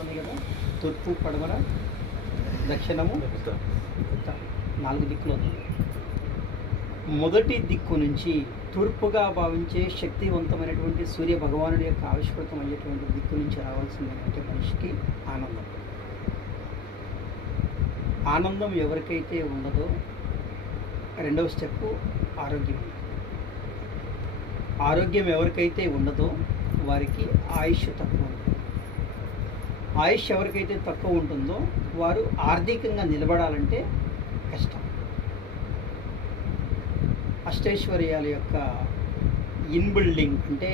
ఉంది కదా, తూర్పు, పడమర, దక్షిణము, ఉత్తరం 4 దిక్కులు ఉంది. మొదటి దిక్కు నుంచి తూర్పుగా భావించే శక్తివంతమైనటువంటి సూర్య భగవానుడి యొక్క ఆవిష్కృతం అయ్యేటువంటి దిక్కు నుంచి రావాల్సింది ఏంటంటే మనిషికి ఆనందం. ఆనందం ఎవరికైతే ఉండదో రెండవ స్టెప్పు ఆరోగ్యం. ఆరోగ్యం ఎవరికైతే ఉండదో వారికి ఆయుష్ తక్కువ ఉంటుంది. ఆయుష్ ఎవరికైతే తక్కువ ఉంటుందో వారు ఆర్థికంగా నిలబడాలంటే కష్టం. అష్టైశ్వర్యాల యొక్క ఇన్బిల్డింగ్ అంటే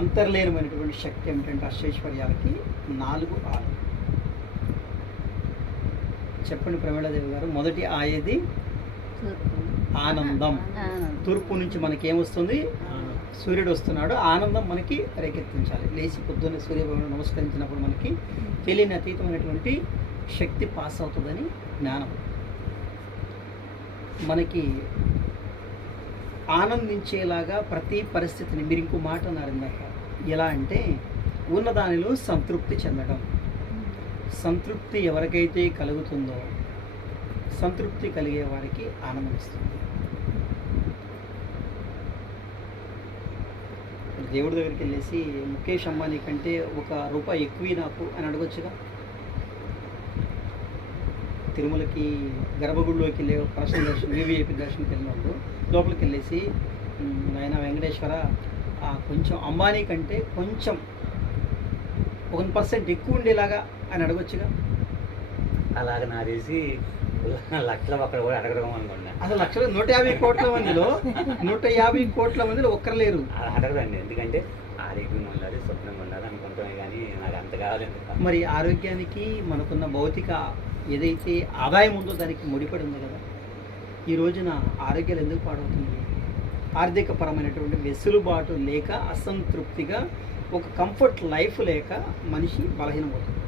అంతర్లీనమైనటువంటి శక్తి ఏమిటంటే అష్టైశ్వర్యాలకి 4 ఆలు. చెప్పండి ప్రమీళాదేవి గారు. మొదటి ఆయేది ఆనందం. తూర్పు నుంచి మనకి ఏమొస్తుంది? సూర్యుడు వస్తున్నాడు. ఆనందం మనకి రేకెత్తించాలి. లేచి పొద్దున్నే సూర్యభగవాను నమస్కరించినప్పుడు మనకి తెలియని అతీతమైనటువంటి శక్తి పాస్ అవుతుందని జ్ఞానం. మనకి ఆనందించేలాగా ప్రతి పరిస్థితిని, మీరు ఇంకో మాట అన్నారు ఇందాక, ఎలా అంటే ఉన్నదానిలో సంతృప్తి చెందడం. సంతృప్తి ఎవరికైతే కలుగుతుందో సంతృప్తి కలిగే వారికి ఆనందం ఇస్తుంది. దేవుడి దగ్గరికి వెళ్ళేసి ముఖేష్ అంబానీ కంటే ₹1 ఎక్కువ నాకు అని అడగొచ్చుగా. తిరుమలకి గర్భగుడిలోకి వెళ్ళే పర్సనల్ దర్శనం, వివిఐపి దర్శనంకి వెళ్ళిన వాళ్ళు లోపలికి వెళ్ళేసి ఆయన వెంకటేశ్వర కొంచెం అంబానీ కంటే కొంచెం 1% ఎక్కువ ఉండేలాగా అని అడగొచ్చుగా. అలాగ నా తెలిసి లక్షల ఒక్కరు కూడా అడగడం అనుకున్నా. అసలు 150 కోట్ల మందిలో 150 కోట్ల మందిలో ఒక్కరు లేరు. అలా అడగదండి. ఎందుకంటే ఆరోగ్యం ఉండాలి, స్వప్నం ఉండాలి అనుకుంటామే కానీ నాకు అంత కావాలండి. మరి ఆరోగ్యానికి మనకున్న భౌతిక ఏదైతే ఆదాయం ఉందో దానికి ముడిపడి ఉంది కదా. ఈ రోజున ఆరోగ్యాలు ఎందుకు పాడవుతుంది? ఆర్థిక పరమైనటువంటి వెసులుబాటు లేక, అసంతృప్తిగా, ఒక కంఫర్ట్ లైఫ్ లేక మనిషి బలహీనమవుతుంది.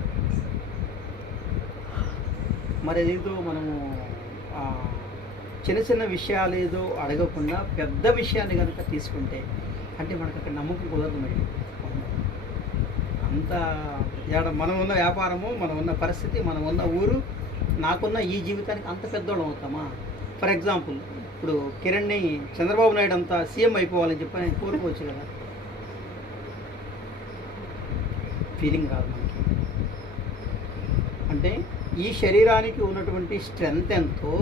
మరి ఏదో మనము చిన్న చిన్న విషయాలు ఏదో అడగకుండా పెద్ద విషయాన్ని కనుక తీసుకుంటే అంటే మనకు అక్కడ నమ్మకం కుదరదు. మరి అంత మనం ఉన్న వ్యాపారము, మనం ఉన్న పరిస్థితి, మనం ఉన్న ఊరు, నాకున్న ఈ జీవితానికి అంత పెద్దోళ్ళం అవుతామా? ఫర్ ఎగ్జాంపుల్ ఇప్పుడు కిరణ్ని చంద్రబాబు నాయుడు అంతా సీఎం అయిపోవాలని చెప్పి నేను కోరుకోవచ్చు కదా. ఫీలింగ్ రాదు మనకి. అంటే ఈ శరీరానికి ఉన్నటువంటి స్ట్రెంగ్త్ ఎంతో,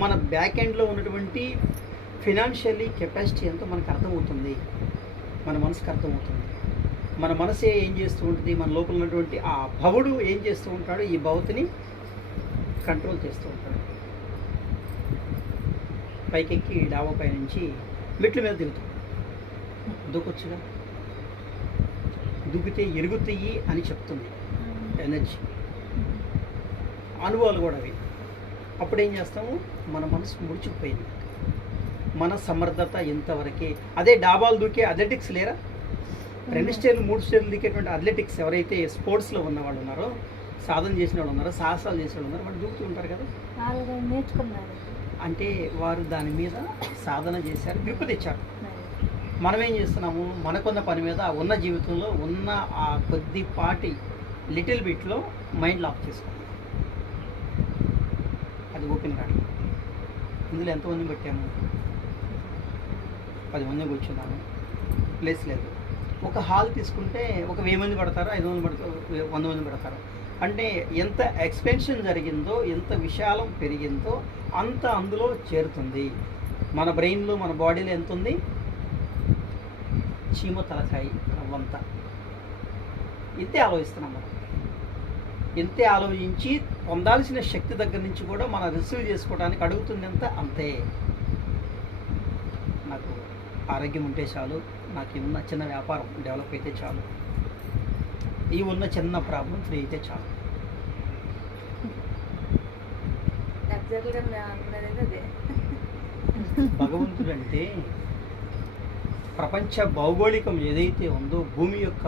మన బ్యాక్ ఎండ్లో ఉన్నటువంటి ఫినాన్షియల్లీ కెపాసిటీ ఎంతో మనకు అర్థమవుతుంది, మన మనసుకు అర్థమవుతుంది. మన మనసే ఏం చేస్తూ ఉంటుంది, మన లోపల ఉన్నటువంటి ఆ భవుడు ఏం చేస్తూ ఉంటాడు, ఈ భవతిని కంట్రోల్ చేస్తూ ఉంటాడు. పైకెక్కి డాబా పై నుంచి మెట్ల మీద దిగుతాం, దూకొచ్చుగా. దూకితే ఎరుగుతాయి అని చెప్తుంది ఎనర్జీ, అనుభవాలు కూడా అవి. అప్పుడు ఏం చేస్తాము, మన మనసు ముడిచిపోయింది, మన సమర్థత ఎంతవరకే. అదే డాబాలు దూకే అథ్లెటిక్స్ లేరా? 2 స్టేర్లు 3 స్టేర్లు దిగేటువంటి అథ్లెటిక్స్ ఎవరైతే స్పోర్ట్స్లో ఉన్న వాళ్ళు ఉన్నారో, సాధన చేసిన వాళ్ళు ఉన్నారో, సాహసాలు చేసిన వాళ్ళు ఉన్నారో, వాళ్ళు దూకుతూ ఉంటారు కదా. నేర్చుకున్నారు అంటే వారు దాని మీద సాధన చేశారు, గ్రిప్ తెచ్చారు. మనం ఏం చేస్తున్నాము, మనకున్న పని మీద ఉన్న జీవితంలో ఉన్న ఆ కొద్దిపాటి లిటిల్ బిట్లో మైండ్ లాక్ చేసుకుంటాం. అది ఓపెన్ కాదు. ఇందులో ఎంతమందిని పెట్టాము? 10 మంది కూర్చున్నాము, ప్లేస్ లేదు. ఒక హాల్ తీసుకుంటే ఒక 1000 మంది పడతారు, 500 పడతారు, 100 మంది పడతారు. అంటే ఎంత ఎక్స్పెన్షన్ జరిగిందో, ఎంత విశాలం పెరిగిందో అంత అందులో చేరుతుంది. మన బ్రెయిన్లో, మన బాడీలో ఎంత ఉంది? చీమ తలకాయ రవ్వంతా. ఇంతే ఆలోచిస్తున్నాం మనం. ఇంతే ఆలోచించి పొందాల్సిన శక్తి దగ్గర నుంచి కూడా మనం రిసీవ్ చేసుకోవడానికి అడుగుతుంది ఎంత, అంతే. నాకు ఆరోగ్యం ఉంటే చాలు, నాకు ఉన్న చిన్న వ్యాపారం డెవలప్ అయితే చాలు, ఈ ఉన్న చిన్న ప్రాబ్లం ఫ్రీ అయితే చాలు. భగవంతుడు అంటే ప్రపంచ భౌగోళికం ఏదైతే ఉందో, భూమి యొక్క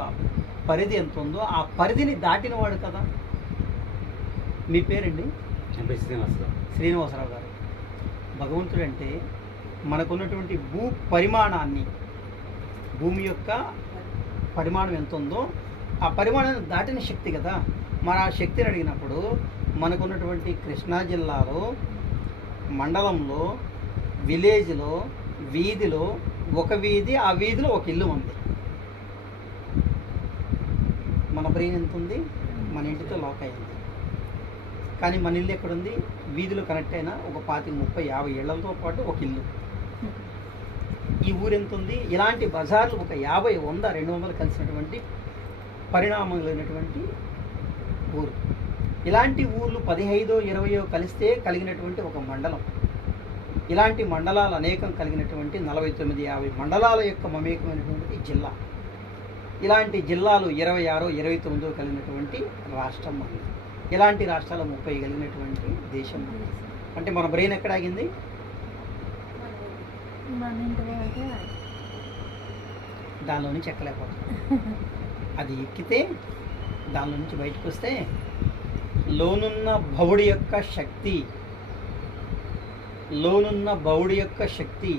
పరిధి ఎంత ఉందో ఆ పరిధిని దాటినవాడు కదా. మీ పేరండి? శ్రీనివాసరావు గారు. భగవంతుడు అంటే మనకున్నటువంటి భూ పరిమాణాన్ని, భూమి యొక్క పరిమాణం ఎంత ఉందో ఆ పరిమాణాన్ని దాటిన శక్తి కదా. మరి ఆ శక్తిని అడిగినప్పుడు మనకున్నటువంటి కృష్ణా జిల్లాలో మండలంలో విలేజ్లో వీధిలో ఒక వీధి, ఆ వీధిలో ఒక ఇల్లు ఉంది. మన బ్రెయిన్ ఎంత ఉంది? మన ఇంటితో లాక్ అయింది. కానీ మన ఇల్లు ఎక్కడుంది? వీధిలో కనెక్ట్ అయిన ఒక 25, 30, 50 ఇళ్లతో పాటు ఒక ఇల్లు. ఈ ఊరు ఎంత ఉంది? ఇలాంటి బజార్లు ఒక 50, 100, 200 కలిసినటువంటి పరిణామాలైనటువంటి ఊరు. ఇలాంటి ఊర్లు 15, 20 కలిస్తే కలిగినటువంటి ఒక మండలం. ఇలాంటి మండలాలు అనేకం కలిగినటువంటి 49, 50 మండలాల యొక్క మమేకమైనటువంటి జిల్లా. ఇలాంటి జిల్లాలు 26, 29 కలిగినటువంటి రాష్ట్రం మనది. ఇలాంటి రాష్ట్రాలు 30 కలిగినటువంటి దేశం మనది. అంటే మన బ్రెయిన్ ఎక్కడ ఆగింది? దానిలో నుంచి ఎక్కలేకపోతుంది. అది ఎక్కితే దానిలో నుంచి బయటకు వస్తే లోనున్న భవుడి యొక్క శక్తి, లోనున్న భవుడి యొక్క శక్తి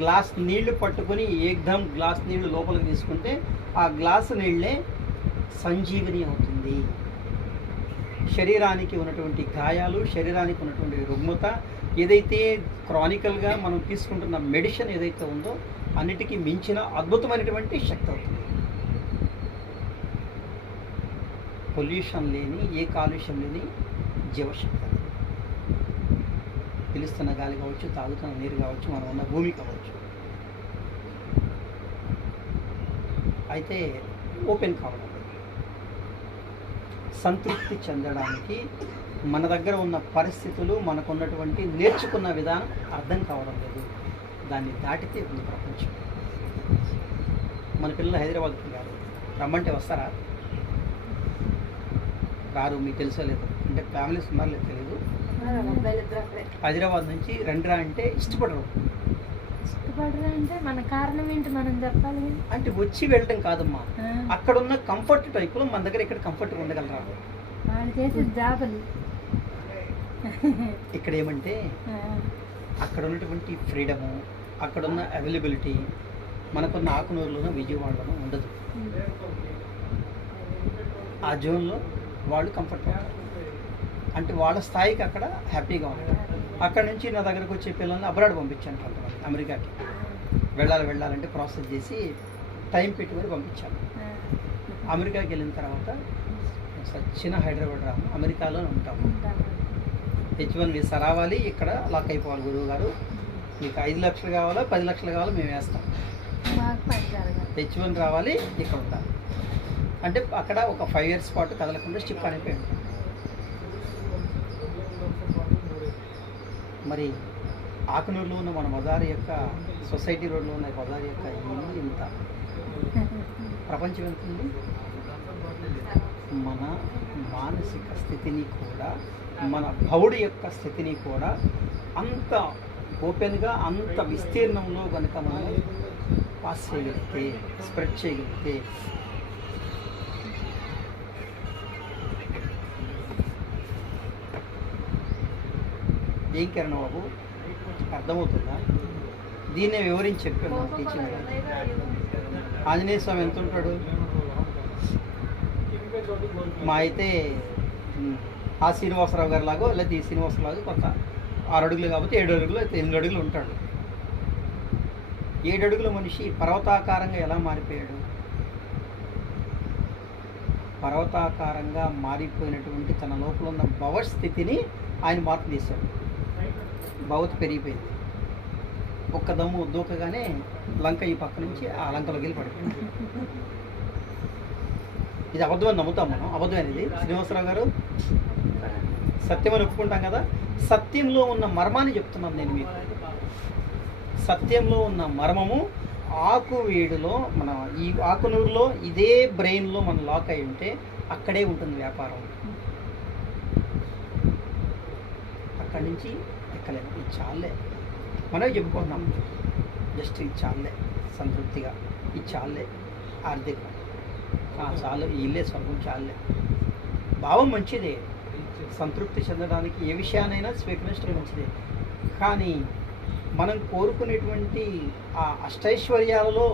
గ్లాస్ నీళ్లు పట్టుకొని ఏకదం గ్లాస్ నీళ్లు లోపలికి తీసుకుంటే ఆ గ్లాసు నీళ్ళే సంజీవని అవుతుంది. శరీరానికి ఉన్నటువంటి గాయాలు, శరీరానికి ఉన్నటువంటి రుగ్మత, ఏదైతే క్రానికల్గా మనం తీసుకుంటున్న మెడిసిన్ ఏదైతే ఉందో అన్నిటికీ మించిన అద్భుతమైనటువంటి శక్తి అవుతుంది. పొల్యూషన్ లేని, ఏ కాలుష్యం లేని జీవశక్తి. పిలుస్తున్న గాలి కావచ్చు, తాగుతున్న నీరు కావచ్చు, మనం ఉన్న భూమి కావచ్చు. అయితే ఓపెన్ కావడం, సంతృప్తి చెందడానికి మన దగ్గర ఉన్న పరిస్థితులు, మనకున్నటువంటి నేర్చుకున్న విధానం అర్థం కావడం లేదు. దాన్ని దాటితే ఉంది ప్రపంచం. మన పిల్లలు హైదరాబాద్కి కాదు, రమ్మంటే వస్తారా? రారు. మీకు తెలుసో లేదు, అంటే ఫ్యామిలీస్ ఉన్నారో లేదు తెలియదు. హైదరాబాద్ నుంచి రండిరా అంటే ఇష్టపడరు. అంటే మన కారణం ఏంటి మనం చెప్పాలి. అంటే వచ్చి వెళ్ళటం కాదమ్మా, అక్కడ ఉన్న కంఫర్ట్ టైప్లో మన దగ్గర ఇక్కడ కంఫర్ట్ ఉండగలరా? వాళ్ళు చేసే జాబులు ఇక్కడ ఏమంటే అక్కడ ఉన్నటువంటి ఫ్రీడము, అక్కడున్న అవైలబిలిటీ మనకున్న ఆకునూరులోనూ విజయవాడలోనూ ఉండదు. ఆ జోన్లో వాళ్ళు కంఫర్ట్ అవుతారు. అంటే వాళ్ళ స్థాయికి అక్కడ హ్యాపీగా ఉంటారు. అక్కడ నుంచి నా దగ్గరకు వచ్చే పిల్లల్ని అబ్రాడ్ పంపించాను. కొంతమంది అమెరికాకి వెళ్ళాలంటే ప్రాసెస్ చేసి టైం పెట్టుకొని పంపించాను. అమెరికాకి వెళ్ళిన తర్వాత సచ్చిన హైదరాబాద్ రాము, అమెరికాలో ఉంటాము. H1 వీసా రావాలి, ఇక్కడ లాక్ అయిపోవాలి. గురువు గారు మీకు 5 లక్షలు కావాలా, 10 లక్షలు కావాలో మేము వేస్తాం. H1 రావాలి, ఇక్కడ ఉండాలి. అంటే అక్కడ ఒక 5 years పాటు కదలకుండా స్టిప్ అయిపోయి ఉంటాం. మరి ఆకునూరులో ఉన్న మన బజార్ యొక్క సొసైటీ రోడ్లో ఉన్న బజార్ యొక్క ఇల్లు ఇంత, ప్రపంచం ఎంత ఉంది? మన మానసిక స్థితిని కూడా, మన భవుడి యొక్క స్థితిని కూడా అంత ఓపెన్గా, అంత విస్తీర్ణంలో కనుక మనం పాస్ చేయగలిగితే, స్ప్రెడ్ చేయగలిగితే, ఏం కిరణ్ బాబు అర్థమవుతుందా? దీన్నే వివరించి చెప్పాను టీచింగ్. ఆంజనేయ స్వామి ఎంత ఉంటాడు? మా అయితే ఆ శ్రీనివాసరావు గారి లాగో లేదా ఈ శ్రీనివాసరావు లాగా కొత్త 6 అడుగులు కాబట్టి 7 అడుగులు అయితే 8 అడుగులు ఉంటాడు. 7 అడుగుల మనిషి పర్వతాకారంగా ఎలా మారిపోయాడు? పర్వతాకారంగా మారిపోయినటువంటి తన లోపల ఉన్న భవస్థితిని ఆయన మార్పు చేశాడు. భవతి పెరిగిపోయింది. ఒక్క దమ్ము దూకగానే లంక ఈ పక్క నుంచి ఆ లంకలోకి వెళ్ళి పడిపోయింది. ఇది అబద్ధమని నమ్ముతాం మనం. అబద్ధమైనది శ్రీనివాసరావు గారు సత్యమని ఒప్పుకుంటాం కదా. సత్యంలో ఉన్న మర్మాన్ని చెప్తున్నాను నేను మీకు. సత్యంలో ఉన్న మర్మము ఆకువీడులో, మన ఈ ఆకునూరులో ఇదే బ్రెయిన్లో మనం లాక్ అయి ఉంటే అక్కడే ఉంటుంది వ్యాపారం. అక్కడి నుంచి ఎక్కలేదు. ఇది చాలే, మనమే చెప్పుకుంటున్నాం. జస్ట్ ఇది చాలే, సంతృప్తిగా ఇది చాలే, ఆర్థిక చాలు, ఇల్లే స్వర్గం చాలే. భావం మంచిదే, సంతృప్తి చెందడానికి ఏ విషయానైనా స్వీకరించడం మంచిదే. కానీ మనం కోరుకునేటువంటి ఆ అష్టైశ్వర్యాలలో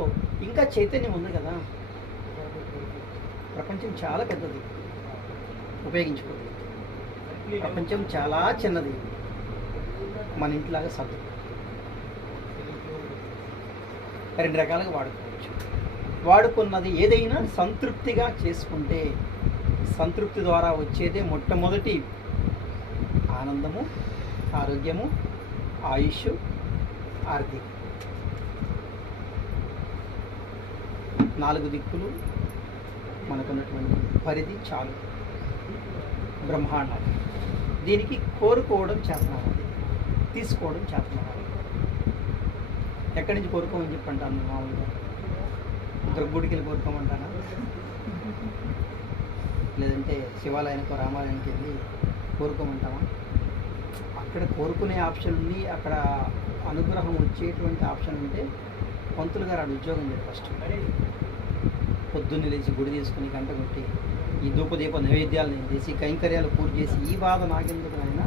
ఇంకా చైతన్యం ఉంది కదా. ప్రపంచం చాలా పెద్దది, ఉపయోగించుకోండి. ప్రపంచం చాలా చిన్నది, మన ఇంటిలాగా సత్తు. రెండు రకాలుగా వాడుకోవచ్చు. వాడుకున్నది ఏదైనా సంతృప్తిగా చేసుకుంటే, సంతృప్తి ద్వారా వచ్చేదే మొట్టమొదటి ఆనందము, ఆరోగ్యము, ఆయుష్, ఆర్థిక. 4 దిక్కులు మనకున్నటువంటి పరిధి చాలు, బ్రహ్మాండం. దీనికి కోరుకోవడం చేతనవ్వాలి, తీసుకోవడం చేతనవ్వాలి. ఎక్కడి నుంచి కోరుకోమని చెప్పి అంటాను మామూలుగా? దుర్గుడికి వెళ్ళి కోరుకోమంటానా, లేదంటే శివాలయానికి రామాలయానికి వెళ్ళి కోరుకోమంటామా? అక్కడ కోరుకునే ఆప్షన్ ఉంది, అక్కడ అనుగ్రహం వచ్చేటువంటి ఆప్షన్ ఉంటే పంతులు గారు ఆడ ఉద్యోగం లేదు. ఫస్ట్ పొద్దున్నే లేచి గుడి తీసుకుని గంట కొట్టి ఈ ధూపదీప నైవేద్యాలు నేను చేసి కైంకర్యాలు పూర్తి చేసి ఈ బాధ నాకెందుకు అయినా,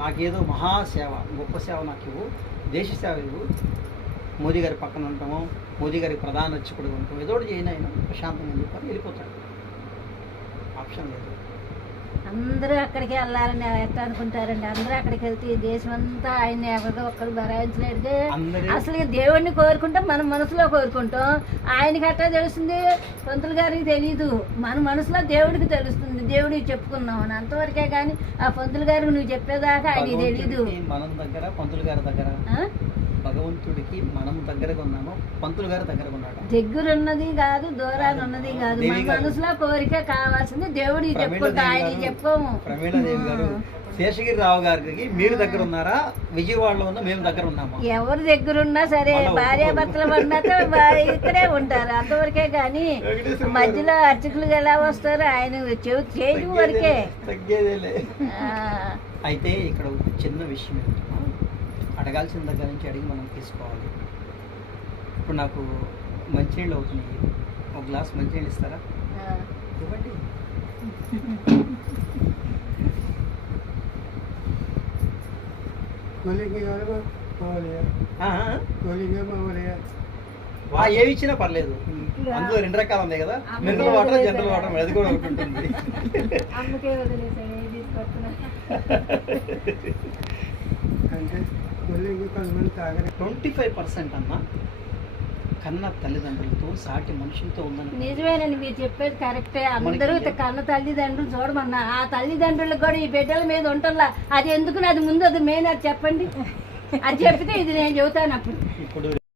నాకేదో మహాసేవ, గొప్ప సేవ నాకు ఇవ్వు, దేశ సేవ ఇవ్వు, మోదీ గారి పక్కన ఉంటామో, మోదీ గారికి ప్రధాన అర్చకుడు ఉంటాం, ఏదో ఒకటి చేయను, ఆయన ప్రశాంతంగా ఎందుకు వెళ్ళిపోతాడు. ఆప్షన్ లేదు. అందరూ అక్కడికి వెళ్ళాలని ఎట్లా అనుకుంటారండి? అందరూ అక్కడికి వెళ్తే ఈ దేశం అంతా ఆయన ఎవరిదో ఒక్కడు భరాయించలేడు. అసలు ఈ దేవుడిని కోరుకుంటాం, మనం మనసులో కోరుకుంటాం. ఆయనకి అట్టా తెలుస్తుంది, పంతులు గారికి తెలియదు. మన మనసులో దేవుడికి తెలుస్తుంది, దేవుడికి చెప్పుకున్నాం అని అంతవరకే. కానీ ఆ పంతులు గారికి నువ్వు చెప్పేదాకా ఆయనకి తెలీదు. మనం దగ్గర పంతులు గారి దగ్గర, భగవంతుడికి మనం దగ్గరగా ఉన్నాము, పంతులు గారి దగ్గరగా ఉన్నాడు. దగ్గరున్నది కాదు, దూరాన్ని ఉన్నది కాదు, మన మనసులో కోరిక కావాల్సింది దేవుడికి చెప్పుకుంటా, ఆయన చెప్పుకోము. ప్రమీళాదేవి గారు, శేషగిరి రావు గారికి మీరు దగ్గర ఉన్నారా, విజయవాడలో ఉన్న మేము దగ్గర ఉన్నాము? ఎవరి దగ్గరున్నా సరే, భార్యాభర్తలు పడినాక ఇక్కడే ఉంటారు అంతవరకే. కానీ మధ్యలో అర్చకులు ఎలా వస్తారు? ఆయన చేతి వరకే తగ్గేదేలే. అయితే ఇక్కడ ఒక చిన్న విషయం ఏంటంటే, అడగాల్సిన దగ్గర నుంచి అడిగి మనం తీసుకోవాలి. ఇప్పుడు నాకు మంచినీళ్ళు అవుతున్నాయి, ఒక గ్లాస్ మంచినీళ్ళు ఇస్తారా? ఇవ్వండి. ఏవి ఇచ్చినా పర్లేదు, అందులో 2 రకాలు ఉన్నాయి కదా, మినరల్ వాటర్, జనరల్ వాటర్, అది కూడా ఒకటి ఉంటుంది. అమ్మకే వదిలేసాయి 25% అన్న కన్న తల్లిదండ్రులతో, సాటి మనుషులతో ఉందని. నిజమేనండి, మీరు చెప్పేది కరెక్టే. అందరూ కన్న తల్లిదండ్రులు చూడమన్నా, ఆ తల్లిదండ్రులకు కూడా ఈ బిడ్డల మీద ఉంటుందా? అది ఎందుకు? అది ముందు అది మెయిన్, అది చెప్పండి. అది చెప్పితే ఇది నేను చెబుతాను అప్పుడు.